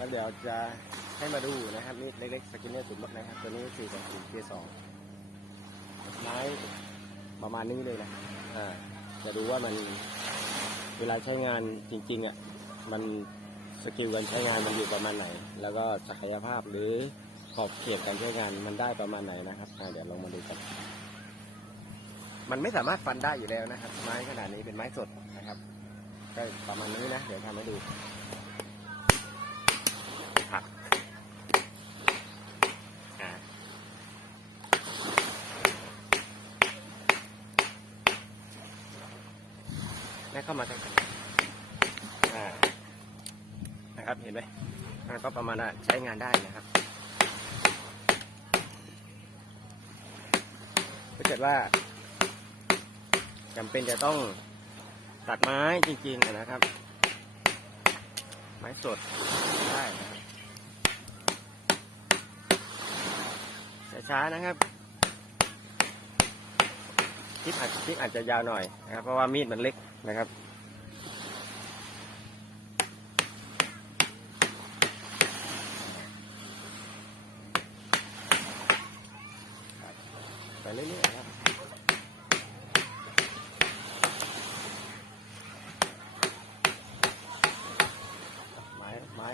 แล้วเดี๋ยวจะให้มาดูนะครับนี่เล็กๆสกินเนอร์สุดมากนะครับ ตัวนี้สี่กับสี่เกียร์สองไม้ประมาณนี้เลยนะอ่าจะดูว่ามันเวลาใช้งานจริงๆอะมันสกิลการใช้งานมันอยู่ประมาณไหน แล้วก็ศักยภาพหรือขอบเขตการใช้งานมันได้ประมาณไหนนะครับเดี๋ยวลองมาดูกัน มันไม่สามารถฟันได้อยู่แล้วนะครับ ไม้ขนาดนี้เป็นไม้สดนะครับ ก็ประมาณนี้นะ เดี๋ยวทำให้ดูครับอ่า แล้เข้ามาทางกันนะครับเห็นไหมก็ประมาณน่ะใช้งานได้นะครับถ้าเกิดว่าจำเป็นจะต้องตัดไม้จริงๆนะครับ ไม้สดได้ช้าๆนะครับ คลิปอาจคลิปอาจจะยาวหน่อยนะครับ เพราะว่ามีดมันเล็กนะครับไปเรื่อยๆครับไม้ไม้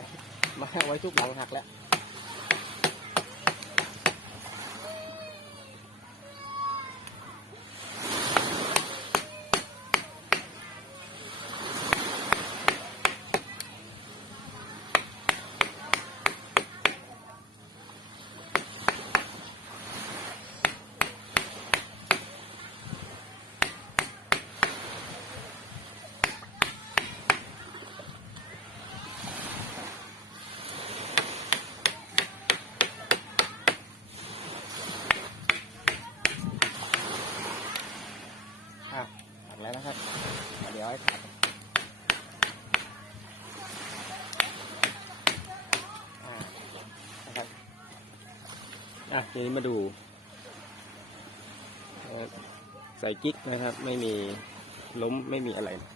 ไม้ไว้ทุบหลังหักแล้ว อ้าวหักแล้วนะครับเดี๋ยวให้ขาดอ่านะครับอะทีนี้มาดู ใส่กิ๊กนะครับ ไม่มีล้มไม่มีอะไรนะ